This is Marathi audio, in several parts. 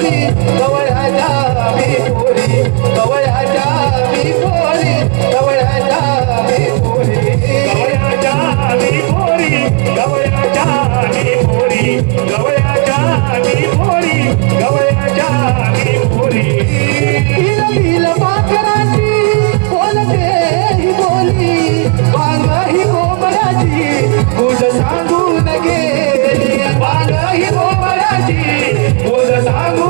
पोरी कवळ्याच्या मी पोरी कवळ्याच्या मी पोरी कवळ्याच्या मी पोरी कवळ्याच्या मी पोरी कवळ्याच्या मी पोरी कवळ्याच्या मी पोरी कवळ्याच्या मी पोरी तिला तिला पाकराची बोलते ही बोली वांग ही कोबराची कुठ सांगून गेली. बोल सांगू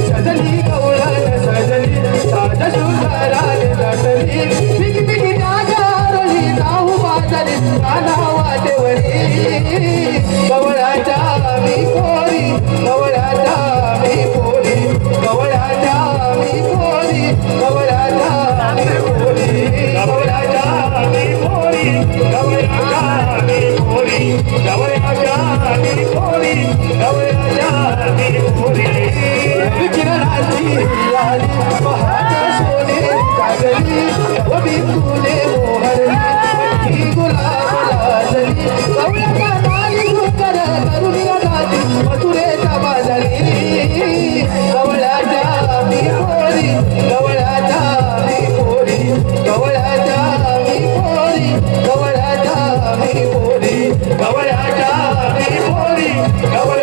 Ahora